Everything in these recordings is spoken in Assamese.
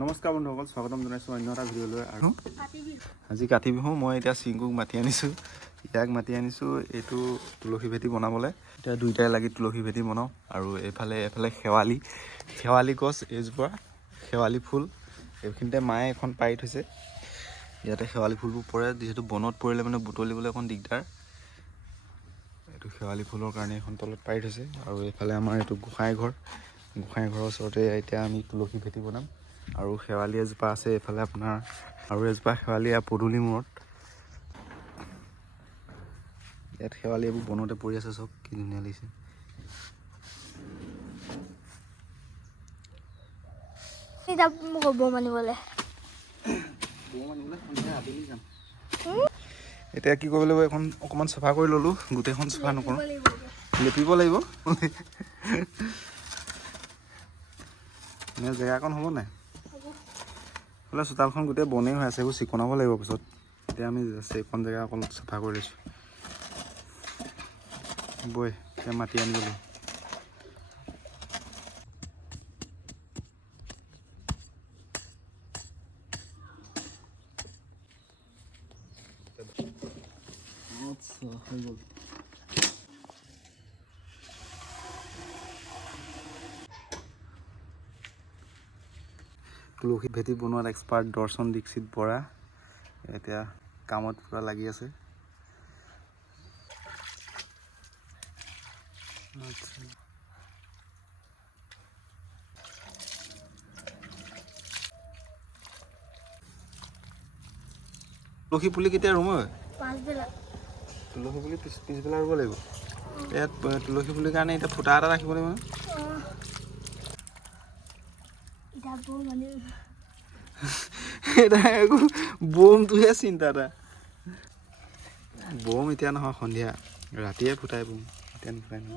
নমস্কাৰ বন্ধুসকল, স্বাগতম জনাইছোঁ অন্য এটা ভিডিঅ'লৈ। আৰু আজি কাতি বিহু। মই এতিয়া চিংকুক মাতি আনিছোঁ, ইয়াক মাতি আনিছোঁ এইটো তুলসী ভেটি বনাবলৈ। এতিয়া দুইটাই লাগি তুলসী ভেটি বনাওঁ। আৰু এফালে শেৱালি গছ, এইজোপা শেৱালি ফুল এইখিনিতে মায়ে এখন পাৰি থৈছে। ইয়াতে শেৱালি ফুলবোৰ পৰে, যিহেতু বনত পৰিলে মানে বুটলিবলৈ অকণ দিগদাৰ। এইটো শেৱালি ফুলৰ কাৰণে এখন তলত পাৰি থৈছে। আৰু এইফালে আমাৰ এইটো গোঁসাই ঘৰৰ ওচৰতে এতিয়া আমি তুলসী ভেটি বনাম। আৰু শেৱালি এজোপা আছে এইফালে আপোনাৰ, আৰু এজোপা শেৱালি পদূলি মূৰত। ইয়াত শেৱালি এইবোৰ বনতে পৰি আছে, চব কি ধুনীয়া লাগিছে। এতিয়া কি কৰিব লাগিব, এখন অকণমান চফা কৰি ল'লোঁ। গোটেইখন চফা নকৰোঁ, লেপিব লাগিব। জেগাকণ হ'ব নাই? বোলে চোতালখন গোটেই বনেই হৈ আছে, এইবোৰ চিকুণাব লাগিব পিছত। এতিয়া আমি এইখন জেগা অকণ চাফা কৰি লৈছোঁ। বৈ এতিয়া মাটি আনিব লাগিব। হৈ গ'ল। তুলসী ভেটি বনোৱাত এক্সপাৰ্ট দৰ্শন দীক্ষিত বৰা এতিয়া কামত পূৰা লাগি আছে। তুলসী পুলি কেতিয়া ৰুম হয়? তুলসী পুলি পিছবেলা ৰুব লাগিব। ইয়াত তুলসী পুলিৰ কাৰণে এতিয়া ফুটা এটা ৰাখিব লাগিব। বোমটোহে চিন্তা এটা। বোম এতিয়া নহয়, সন্ধিয়া ৰাতিয়ে ফুটাই বোম। এতিয়া নুফুটাই নহয়।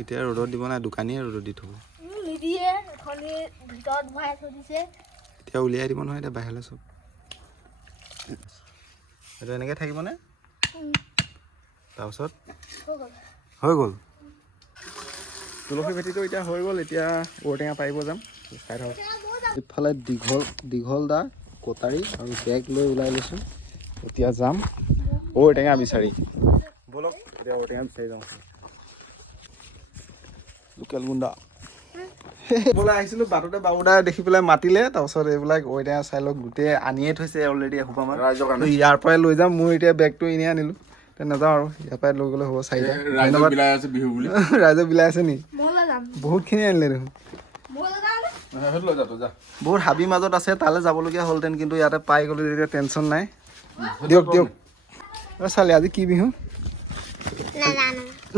এতিয়া ৰ'দত দিব নাই, দোকানীয়ে ৰ'দত দি থ'ব। এতিয়া উলিয়াই দিব নহয়, এতিয়া বাহিৰলৈ চব। এইটো এনেকৈ থাকিবনে? তাৰপিছত হৈ গ'ল তুলসী ভেটিটো এতিয়া হৈ গ'ল। এতিয়া ঔটেঙা পাৰিব যাম। চাই থাকক। ইফালে দীঘল দা কটাৰী আৰু বেগ লৈ ওলাই লৈছোঁ। এতিয়া যাম ঔটেঙা বিচাৰি। ব'লক এতিয়া ঔটেঙা বিচাৰি যাওঁ। লোকেল গুণ্ডা ব'লাই আহিছিলোঁ, বাটতে বাবুদাই দেখি পেলাই মাতিলে। তাৰপাছত এইবিলাক ঔটেঙা চাই লওক, গোটেই আনিয়ে থৈছে অলৰেডি এসোপামান। ইয়াৰ পৰাই লৈ যাম। মোৰ এতিয়া বেগটো এনেই আনিলোঁ, এতিয়া নাযাওঁ আৰু ইয়াৰ পৰাই লৈ গ'লে হ'ব। চাৰিটা ৰাইজে বিলাই আছে নি? বহুতখিনি আনিলে দেখোন। বহুত হাবিৰ মাজত আছে, তালৈ যাবলগীয়া হ'লহেঁতেন, কিন্তু ইয়াতে পাই গ'লো যেতিয়া টেনশ্যন নাই। দিয়ক ছোৱালী, আজি কি বিহু?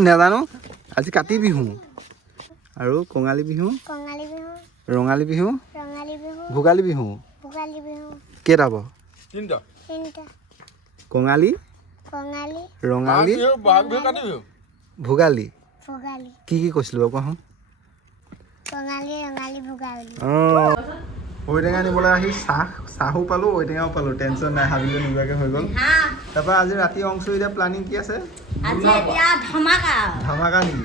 নাজানো। আজি কাতি বিহু আৰু কঙালী বিহু, ৰঙালী বিহু, ভোগালী বিহু। কেইটা বাৰু? তিনিটা। কঙালী, ৰঙালী, ভোগালী। কি কৈছিলোঁ বাৰু কোৱাচোন? ঔটেঙা নিবলৈ আহি চাহো পালোঁ, ঔটেঙাও পালোঁ। টেনশ্যন নাই, হাবিলৈ নোযোৱাকৈ হৈ গ'ল। তাৰপৰা আজি ৰাতি অংশ এতিয়া প্লানিং কি আছে? ধমাকা নেকি?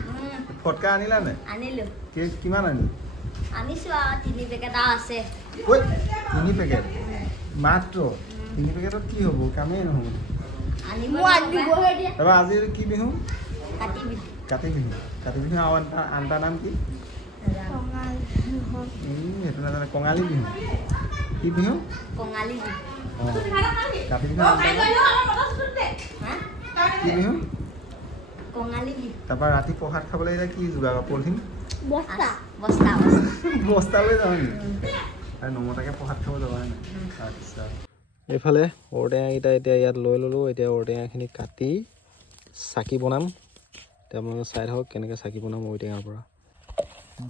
ফটকা আনিলা নাই? আনিলোঁ। কিমান আনিলোঁ? আনিছোঁ আৰু 3 পেকেট আছে। 3 পেকেট মাত্ৰ? 3 পেকেটত কি হ'ব? কামেই নহ'ব। তাৰপৰা আজি কি বিহু? কাতি বিহু। কাতি বিহু আৰু আনটা নাম কি? সেইটো নাজানে। কঙালী বিহু। কি বিহু? কঙালী বিহু। অঁ, কাতি বিহু কি বিহু? কঙালী বিহু। তাৰপৰা ৰাতি প্ৰসাদ খাবলৈ এতিয়া কি যোগাৰ? পলিথিন বস্তা লৈ যাওঁ নেকি? আৰু নমতাকৈ প্ৰসাদ খাব যাবা নাই? আচ্ছা। এইফালে ঔটেঙাকেইটা এতিয়া ইয়াত লৈ ল'লোঁ। এতিয়া ঔটেঙাখিনি কাটি চাকি বনাম। এতিয়া আপোনালোকে চাই থাকক কেনেকৈ চাকি বনাম ঔটেঙাৰ পৰা।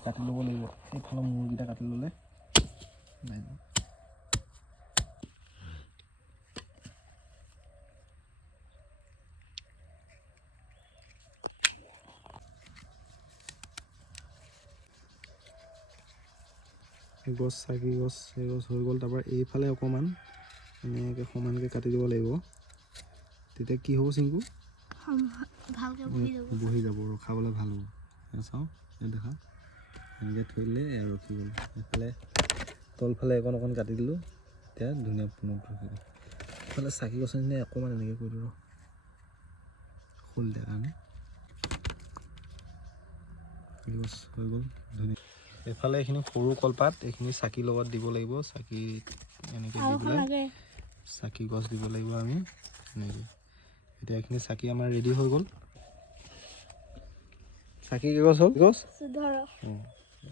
কাটি ল'ব লাগিব। এইফালৰ মূৰকেইটা কাটি ল'লে গছ চাকি গছ এই গছ হৈ গ'ল। তাৰপৰা এইফালে অকণমান এনেকৈ সমানকৈ কাটি দিব লাগিব। তেতিয়া কি হ'ব চিংকু? বহি যাব, ৰখাবলৈ ভাল হ'ব। চাওঁ দেখা এনেকৈ থৈ দিলে আৰু ৰখি গ'ল। এইফালে তলফালে অকণ অকণ কাটি দিলোঁ, এতিয়া ধুনীয়া পুনত ৰখি গ'ল। এইফালে চাকি গছনি অকণমান এনেকৈ কৰি দিলোঁ খোল দিয়াৰ কাৰণে গছ হৈ গ'ল ধুনীয়া। এইফালে এইখিনি সৰু কলপাত, এইখিনি চাকিৰ লগত দিব লাগিব। চাকি এনেকৈ দি পেলাই চাকি গছ দিব লাগিব আমি এনেকৈ। এতিয়া এইখিনি চাকি আমাৰ ৰেডি হৈ গ'ল। চাকি কেইগছ হ'ল? গছ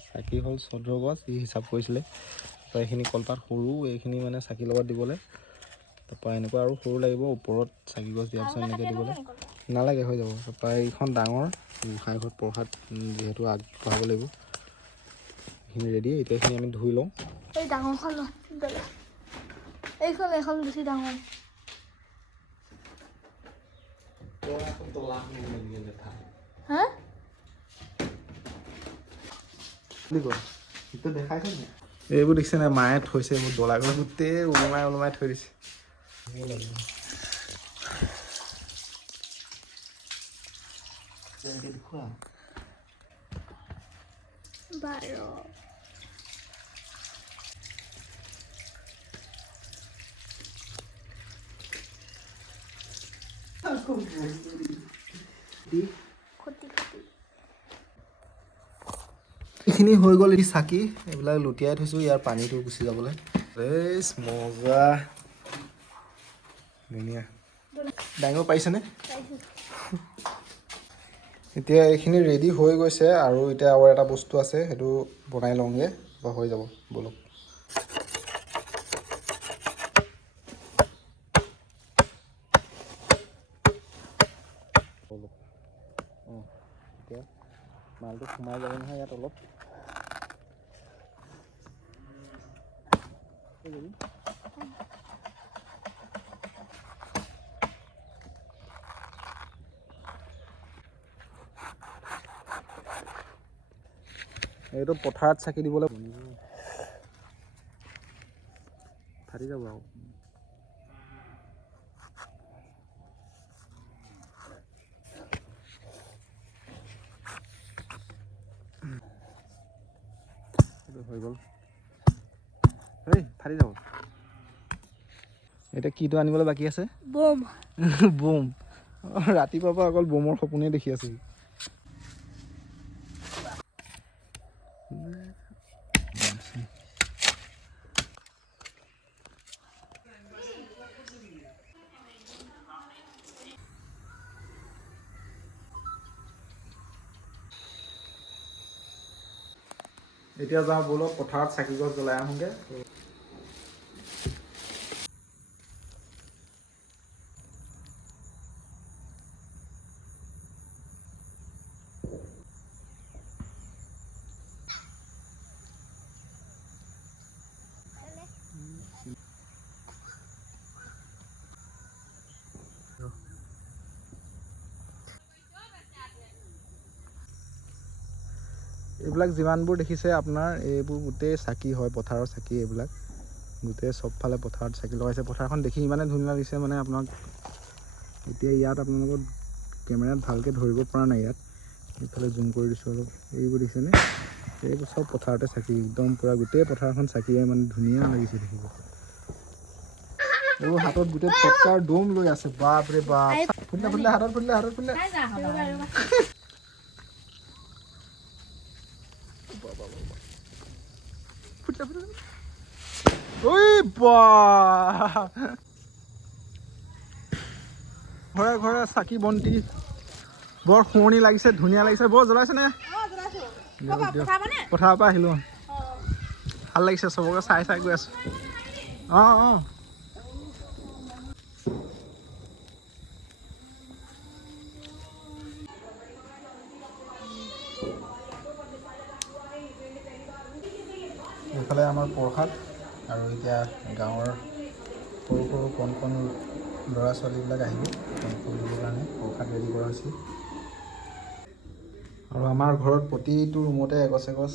চাকি হ'ল 14 গছ, ই হিচাপ কৰিছিলে। তাৰপৰা এইখিনি কলপাত সৰু, এইখিনি মানে চাকিৰ লগত দিবলৈ। তাৰপৰা এনেকুৱা আৰু সৰু লাগিব ওপৰত চাকি গছ দিয়াৰ পিছত এনেকৈ দিবলৈ নালাগে, হৈ যাব। তাৰপৰা এইখন ডাঙৰ গোঁসাই ঘৰত প্ৰসাদ যিহেতু আগবঢ়াব লাগিব, এইখিনি ৰেডি। এতিয়া এইখিনি আমি ধুই লওঁ। এই ডাঙৰখন এইখন বেছি ডাঙৰ। হা এইবোৰ দেখিছে নাই, মায়ে থৈছে এইবোৰ ডলাগছ গোটেই ওলমাই ওলমাই থৈ দিছে। এইখিনি হৈ গ'ল। এই চাকি এইবিলাক লুটিয়াই থৈছোঁ ইয়াৰ পানীটো গুচি যাবলৈ। মজা ধুনীয়া দাঙিব পাৰিছেনে? এতিয়া এইখিনি ৰেডি হৈ গৈছে আৰু এতিয়া আৰু এটা বস্তু আছে, সেইটো বনাই লওঁগৈ, হৈ যাব বলক। এতিয়া মালটো সোমাই যাব নহয় ইয়াত অলপ। এইটো পথাৰত চাকি দিবলৈ ফাটি যাব আৰু। এইটো হৈ গ'ল, ফাটি যাব। এতিয়া কিটো আনিবলৈ বাকী আছে? বম। বম। ৰাতিপুৱাৰ পৰা অকল বমৰ সপোনে দেখি আছোঁ। এতিয়া যাওঁ বলক পথাৰত চাকি গছ জ্বলাই আহোঁগৈ। এইবিলাক যিমানবোৰ দেখিছে আপোনাৰ, এইবোৰ গোটেই চাকি হয়, পথাৰৰ চাকি। এইবিলাক গোটেই চবফালে পথাৰত চাকি লগাইছে। পথাৰখন দেখি ইমানে ধুনীয়া লাগিছে মানে আপোনাক এতিয়া ইয়াত আপোনালোকৰ কেমেৰাত ভালকৈ ধৰিব পৰা নাই। ইয়াত এইফালে জুম কৰি দিছোঁ অলপ। এইবোৰ দেখিছেনে, এইবোৰ চব পথাৰতে চাকি, একদম পূৰা গোটেই পথাৰখন চাকিয়ে মানে ধুনীয়া লাগিছে দেখিব। এইবোৰ হাতত গোটেই ফটকাৰ দম লৈ আছে, বাপৰে বাপ। ফুটিলে হাতত ফুটিলে। ঘৰে ঘৰে চাকি বন্তি, বৰ শুৱনি লাগিছে, ধুনীয়া লাগিছে। বৰ জ্বলাইছেনে? পথাৰৰ পৰা আহিলোঁ, ভাল লাগিছে। চবকে চাই চাই গৈ আছোঁ। অঁ এইফালে আমাৰ প্ৰসাদ, আৰু এতিয়া গাঁৱৰ সৰু সৰু কণ কণ ল'ৰা ছোৱালীবিলাক আহিব কৰিবৰ কাৰণে প্ৰসাদ ৰেডি কৰা হৈছে। আৰু আমাৰ ঘৰত প্ৰতিটো ৰুমতে এগছ এগছ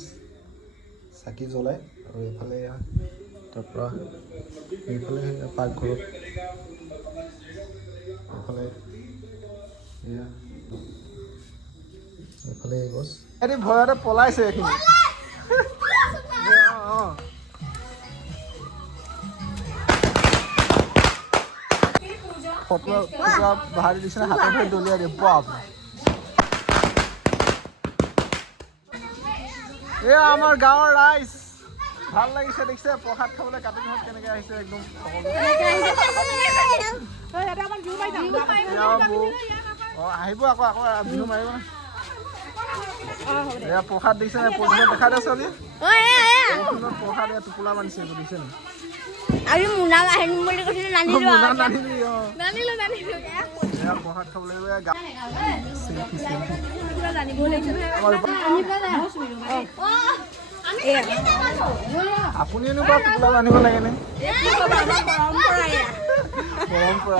চাকি জ্বলায়। আৰু এইফালে তাৰপৰা এইফালে পাকঘৰত, এইফালে এইফালে এই গছ। ভয়তে পলাইছে এইখিনি। ফটোৱা বাহাৰি দিছে হাতে ধৰি দলিয়াই দিয়ে বাপ এয়া আমাৰ গাঁৱৰ ৰাইজ ভাল লাগিছে দেখিছে প্ৰসাদ খাবলৈ কাতি বিহুত কেনেকৈ আহিছে একদম আহিব আকৌ বিহু মাৰিব এয়া প্ৰসাদ দিছে পদিনত দেখা দিয়া ছোৱালী প্ৰসাদ এয়া টোপোলা বান্ধিছে দিছে নি আমি মুনা আহিম বুলি কৈছিলো নানিলো এয়া প্ৰসাদ খাবলৈ আপুনি এনেকুৱা টোপোলা বান্ধিব লাগে নে পৰম্পৰা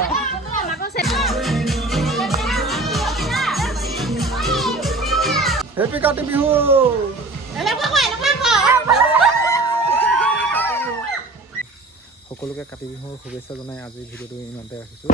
হেপী কাতি বিহু সকলোকে কাতি বিহুৰ শুভেচ্ছা জনাই আজিৰ ভিডিঅ'টো ইমানতে ৰাখিছোঁ